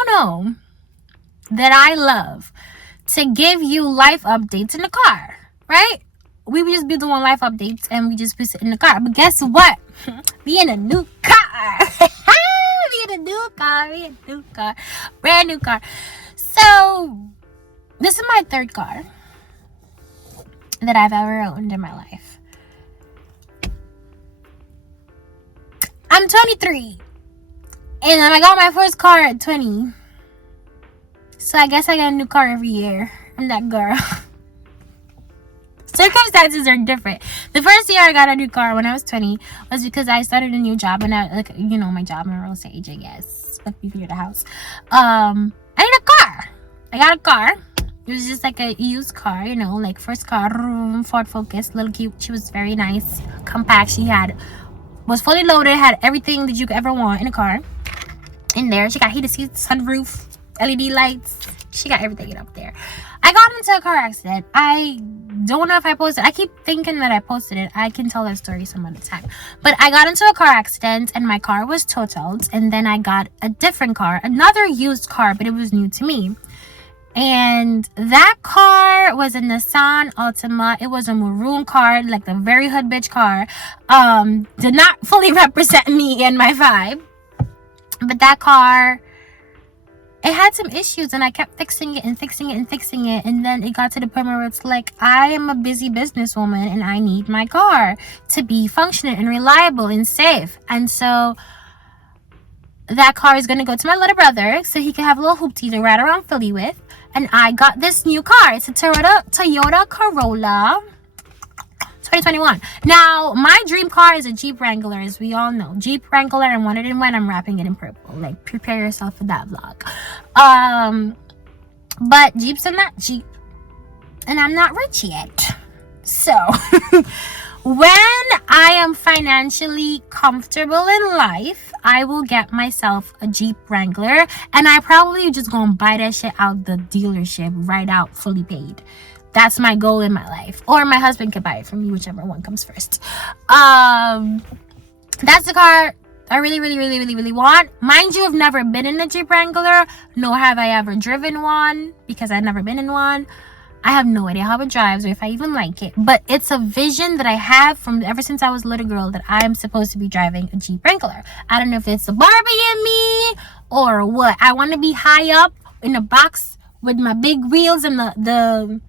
you know that I love to give you life updates in the car, right? We would just be doing life updates and we just be sitting in the car. But guess what? We in a new car. We in a new car. Brand new car. So, this is my third car that I've ever owned in my life. I'm 23. And I got my first car at 20. So I guess I get a new car every year. I'm that girl. Circumstances are different. The first year I got a new car when I was 20 was because I started a new job, and my job in real estate agent, yes. Let me figure the house. I need a car. I got a car. It was just like a used car, like first car, Ford Focus, little cute. She was very nice, compact. She was fully loaded, had everything that you could ever want in a car. In there, she got heated seats, sunroof, LED lights. She got everything up there. I got into a car accident. I don't know if I posted. I keep thinking that I posted it. I can tell that story some other time. But I got into a car accident and my car was totaled. And then I got a different car, another used car, but it was new to me. And that car was a Nissan Altima. It was a maroon car, like the very hood bitch car. Did not fully represent me and my vibe. But that car, it had some issues, and I kept fixing it. And then it got to the point where it's like, I am a busy businesswoman and I need my car to be functional and reliable and safe. And so that car is going to go to my little brother so he can have a little hoopty to ride around Philly with. And I got this new car. It's a Toyota Corolla 2021. Now, my dream car is a Jeep Wrangler, as we all know. Jeep Wrangler, and when I'm wrapping it in purple. Like, prepare yourself for that vlog. But Jeeps are not cheap, and I'm not rich yet. So, when I am financially comfortable in life, I will get myself a Jeep Wrangler, and I probably just gonna buy that shit out the dealership right out, fully paid. That's my goal in my life. Or my husband could buy it for me, whichever one comes first. That's the car I really want. Mind you, I've never been in a Jeep Wrangler, nor have I ever driven one, because I've never been in one. I have no idea how it drives or if I even like it. But it's a vision that I have from ever since I was a little girl, that I am supposed to be driving a Jeep Wrangler. I don't know if it's the Barbie in me or what. I want to be high up in a box with my big wheels and the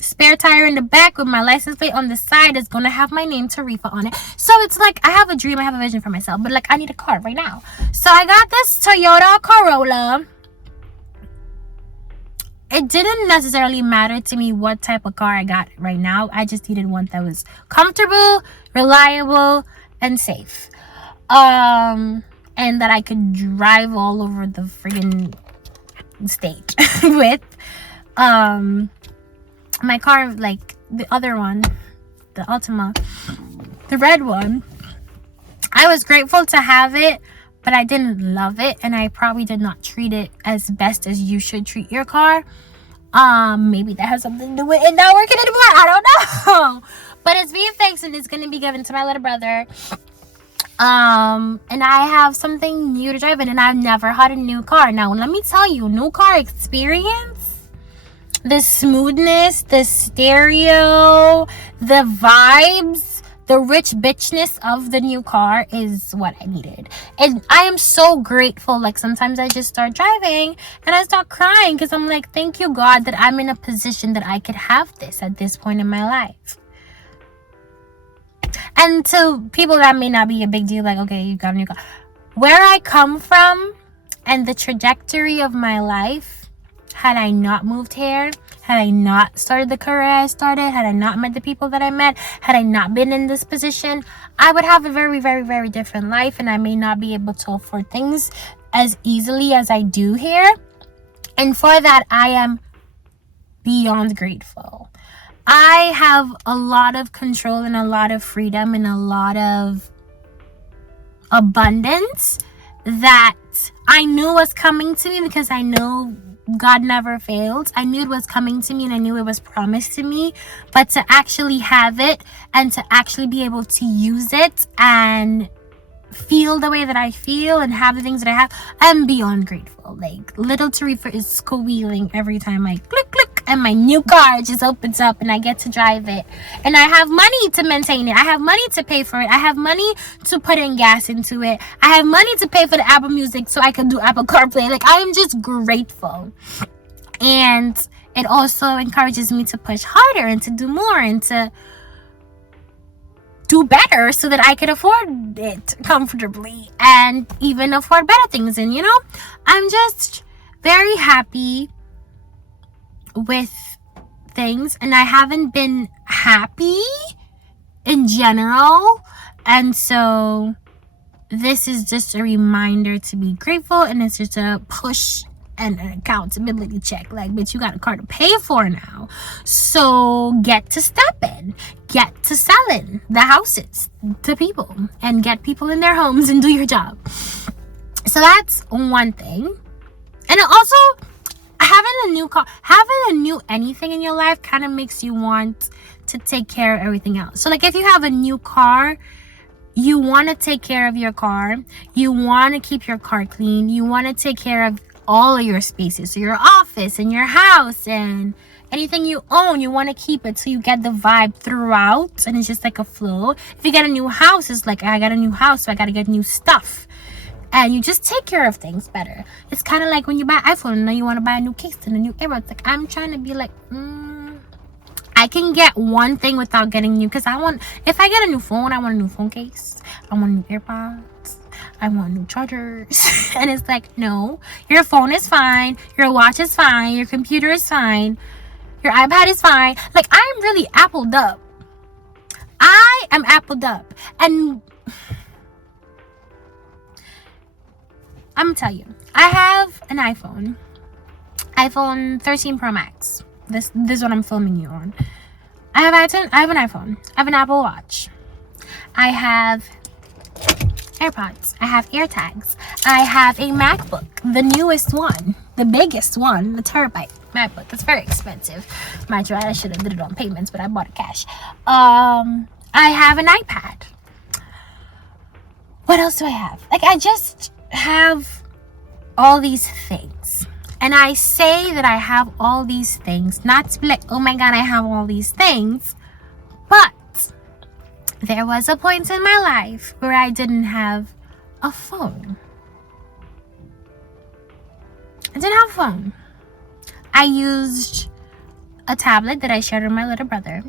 spare tire in the back with my license plate on the side is gonna have my name, Tahrifa, on it. So it's like, I have a dream, I have a vision for myself, but like, I need a car right now. So I got this Toyota Corolla. It didn't necessarily matter to me what type of car I got right now. I just needed one that was comfortable, reliable, and safe. And that I could drive all over the friggin' state with. My car, like the other one, the Altima, the red one, I was grateful to have it, but I didn't love it, and I probably did not treat it as best as you should treat your car. Maybe that has something to do with it not working anymore. I don't know. But it's being fixed and it's gonna be given to my little brother. And I have something new to drive in, and I've never had a new car. Now, let me tell you, new car experience, the smoothness, the stereo, the vibes, the rich bitchness of the new car is what I needed. And I am so grateful. Like, sometimes I just start driving and I start crying because I'm like, thank you, God, that I'm in a position that I could have this at this point in my life. And to people, that may not be a big deal, like, okay, you got a new car. Where I come from and the trajectory of my life, had I not moved here, had I not started the career I started, had I not met the people that I met, had I not been in this position, I would have a very, very, very different life, and I may not be able to afford things as easily as I do here. And for that, I am beyond grateful. I have a lot of control and a lot of freedom and a lot of abundance that I knew was coming to me, because I know God never fails. I knew it was coming to me, and I knew it was promised to me. But to actually have it and to actually be able to use it and feel the way that I feel and have the things that I have, I'm beyond grateful. Like, little Tarifa is squealing every time I click click and my new car just opens up and I get to drive it, and I have money to maintain it, I have money to pay for it, I have money to put in gas into it, I have money to pay for the Apple Music so I can do Apple CarPlay. Like, I am just grateful. And it also encourages me to push harder and to do more and to do better so that I could afford it comfortably and even afford better things. And I'm just very happy with things, and I haven't been happy in general, and so this is just a reminder to be grateful, and it's just a push and an accountability check. Like, bitch, you got a car to pay for now, so get to stepping, get to selling the houses to people and get people in their homes and do your job. So that's one thing. And also, having a new car, having a new anything in your life kind of makes you want to take care of everything else. So like, if you have a new car, you want to take care of your car, you want to keep your car clean, you want to take care of all of your spaces, so your office and your house and anything you own, you want to keep it so you get the vibe throughout, and it's just like a flow. If you get a new house, it's like, I got a new house, so I got to get new stuff, and you just take care of things better. It's kind of like when you buy an iPhone and now you want to buy a new case and a new AirPods. It's like, I'm trying to be like, I can get one thing without getting new, because if I get a new phone, I want a new phone case, I want new AirPods, I want new chargers. And it's like, no, your phone is fine, your watch is fine, your computer is fine, your iPad is fine. Like, I'm really appled up. I am appled up. And I'm gonna tell you, I have an iPhone 13 Pro Max. This is what I'm filming you on. I have an iPhone, I have an Apple Watch, I have AirPods, I have AirTags, I have a MacBook, the newest one, the biggest one, the terabyte MacBook. It's very expensive. Mind you, I should have did it on payments, but I bought it cash. I have an iPad. What else do I have? Like, I just have all these things. And I say that I have all these things, not to be like, oh my God, I have all these things. But there was a point in my life where I didn't have a phone. I didn't have a phone. I used a tablet that I shared with my little brother.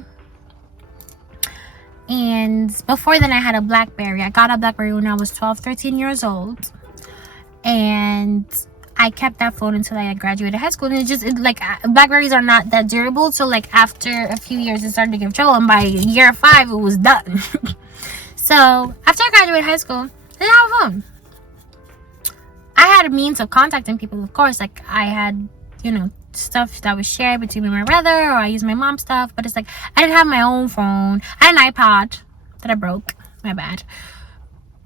And before then, I had a BlackBerry. I got a BlackBerry when I was 12, 13 years old. And I kept that phone until I graduated high school. And BlackBerries are not that durable. So like, after a few years, it started to give trouble. And by year 5, it was done. So after I graduated high school, I didn't have a phone. I had a means of contacting people, of course. Like, I had, stuff that was shared between me and my brother, or I used my mom's stuff. But it's like, I didn't have my own phone. I had an iPod that I broke. My bad.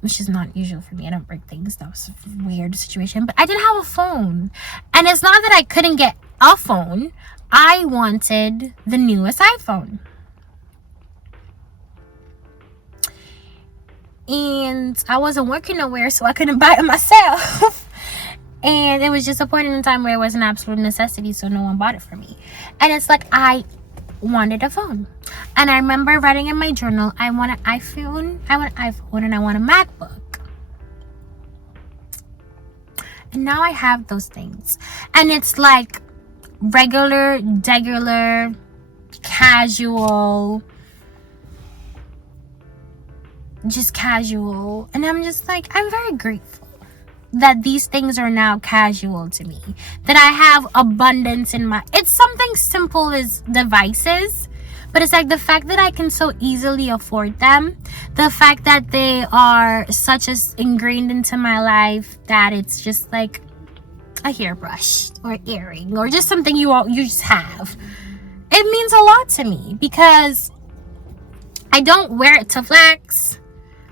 Which is not usual for me. I don't break things. That was a weird situation. But I didn't have a phone. And it's not that I couldn't get a phone. I wanted the newest iPhone. And I wasn't working nowhere, so I couldn't buy it myself. And it was just a point in time where it was an absolute necessity, so no one bought it for me. And it's like, I wanted a phone. And I remember writing in my journal, I want an iPhone, and I want a MacBook. And now I have those things. And it's like regular, casual, just casual. And I'm just like, I'm very grateful that these things are now casual to me, that I have abundance in my, it's something simple as devices, but it's like the fact that I can so easily afford them, the fact that they are such as ingrained into my life that it's just like a hairbrush or earring or just something you just have. It means a lot to me because I don't wear it to flex.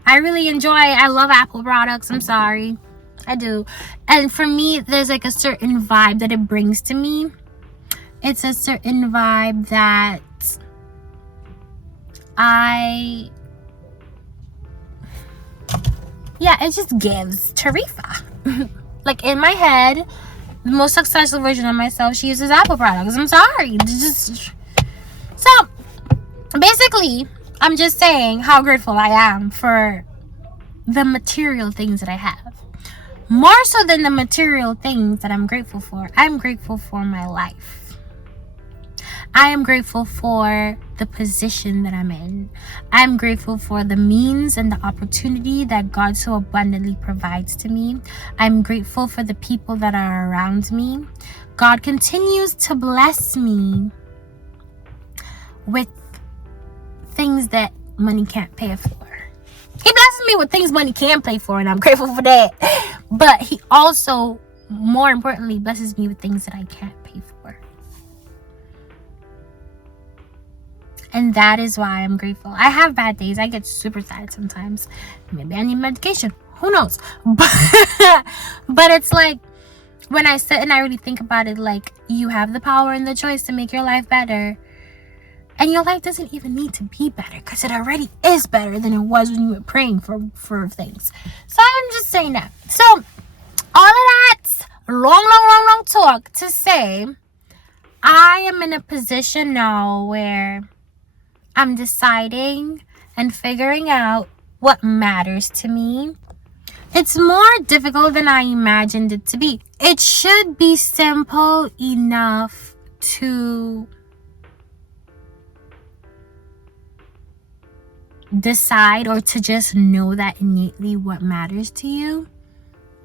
I love Apple products. I'm sorry. I do. And for me, there's like a certain vibe that it brings to me. It's a certain vibe that yeah, it just gives Tarifa. Like in my head, the most successful version of myself, she uses Apple products. I'm sorry. So basically, I'm just saying how grateful I am for the material things that I have. More so than the material things that I'm grateful for, I'm grateful for my life. I am grateful for the position that I'm in. I'm grateful for the means and the opportunity that God so abundantly provides to me. I'm grateful for the people that are around me. God continues to bless me with things that money can't pay for. He blesses me with things money can pay for, and I'm grateful for that. But he also, more importantly, blesses me with things that I can't pay for. And that is why I'm grateful. I have bad days. I get super sad sometimes. Maybe I need medication. Who knows? But it's like, when I sit and I really think about it, like, you have the power and the choice to make your life better. And your life doesn't even need to be better, because it already is better than it was when you were praying for things. So I'm just saying that. So all of that's long talk to say, I am in a position now where I'm deciding and figuring out what matters to me. It's more difficult than I imagined it to be. It should be simple enough to decide, or to just know that innately what matters to you.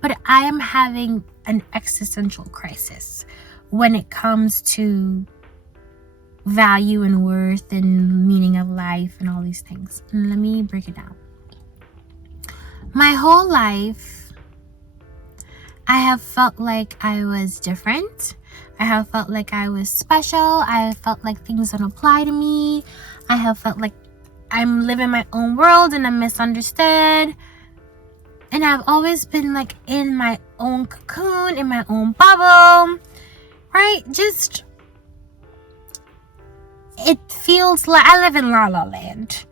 But I am having an existential crisis when it comes to value and worth and meaning of life and all these things. And let me break it down. My whole life, I have felt like I was different. I have felt like I was special. I have felt like things don't apply to me. I have felt like I'm living my own world and I'm misunderstood. And I've always been like in my own cocoon, in my own bubble, right? Just, it feels like I live in La La Land.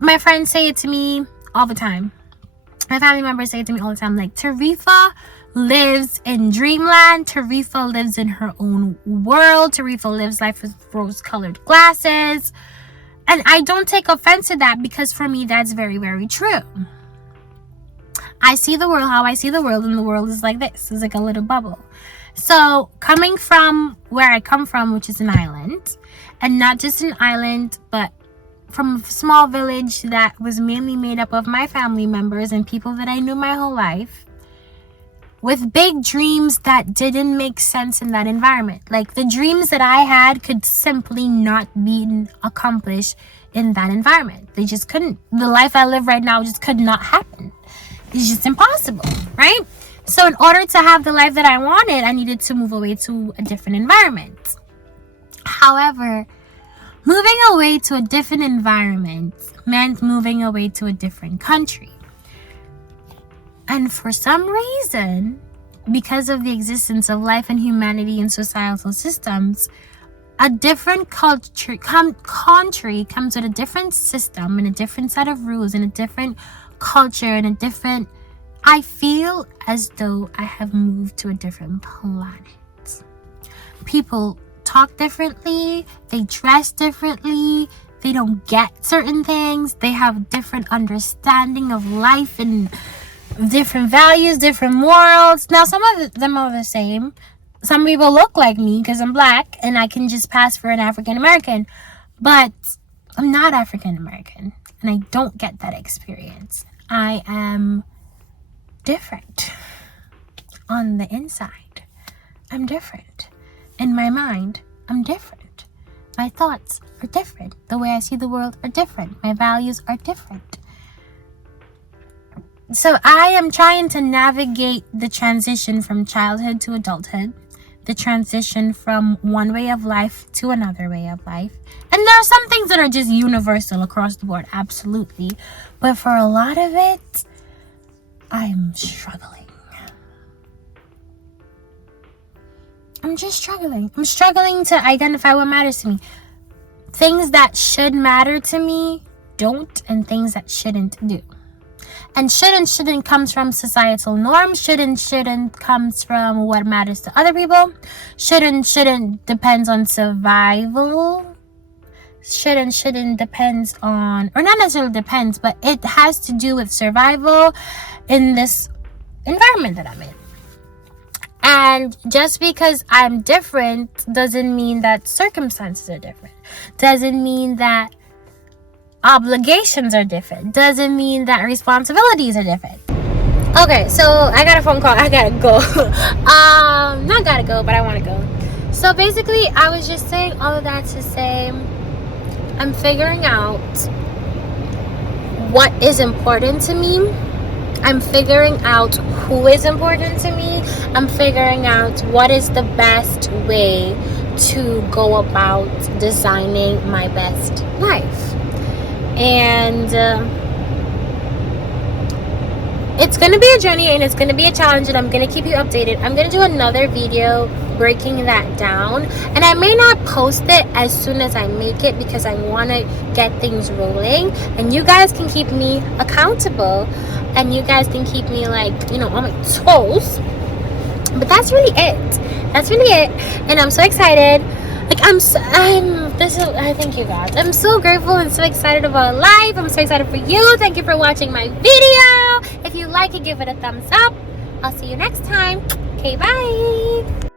My friends say it to me all the time. My family members say it to me all the time, like, Tarifa lives in dreamland. Tarifa lives in her own world. Tarifa lives life with rose-colored glasses. And I don't take offense to that, because for me, that's very, very true. I see the world how I see the world, and the world is like this. It's like a little bubble. So coming from where I come from, which is an island, and not just an island, but from a small village that was mainly made up of my family members and people that I knew my whole life, with big dreams that didn't make sense in that environment. Like, the dreams that I had could simply not be accomplished in that environment. They just couldn't. The life I live right now just could not happen. It's just impossible, right? So in order to have the life that I wanted, I needed to move away to a different environment. However, moving away to a different environment meant moving away to a different country. And for some reason, because of the existence of life and humanity and societal systems, a different country comes with a different system and a different set of rules and a different culture and a different... I feel as though I have moved to a different planet. People talk differently, they dress differently, they don't get certain things, they have different understanding of life and different values, different morals. Now, some of them are the same. Some people look like me because I'm black and I can just pass for an African American, but I'm not African American and I don't get that experience. I am different on the inside. I'm different. In my mind, I'm different. My thoughts are different. The way I see the world are different. My values are different. So I am trying to navigate the transition from childhood to adulthood, the transition from one way of life to another way of life. And there are some things that are just universal across the board, absolutely. But for a lot of it, I'm struggling. I'm just struggling. I'm struggling to identify what matters to me. Things that should matter to me don't, and things that shouldn't do. And shouldn't comes from societal norms. Shouldn't comes from what matters to other people. Shouldn't depends on survival. Shouldn't depends on, or not necessarily depends, but it has to do with survival in this environment that I'm in. And just because I'm different doesn't mean that circumstances are different. Doesn't mean that obligations are different. Doesn't mean that responsibilities are different. Okay, so I got a phone call. I gotta go. Not gotta go, but I want to go. So basically, I was just saying all of that to say I'm figuring out what is important to me. I'm figuring out who is important to me. I'm figuring out what is the best way to go about designing my best life. And it's going to be a journey and it's going to be a challenge, and I'm going to keep you updated. I'm going to do another video breaking that down, and I may not post it as soon as I make it because I want to get things rolling, and you guys can keep me accountable, and you guys can keep me like, on my toes. But that's really it, and I'm so excited. Like I thank you guys. I'm so grateful and so excited about life. I'm so excited for you. Thank you for watching my video. If you like it, give it a thumbs up. I'll see you next time. Okay, bye.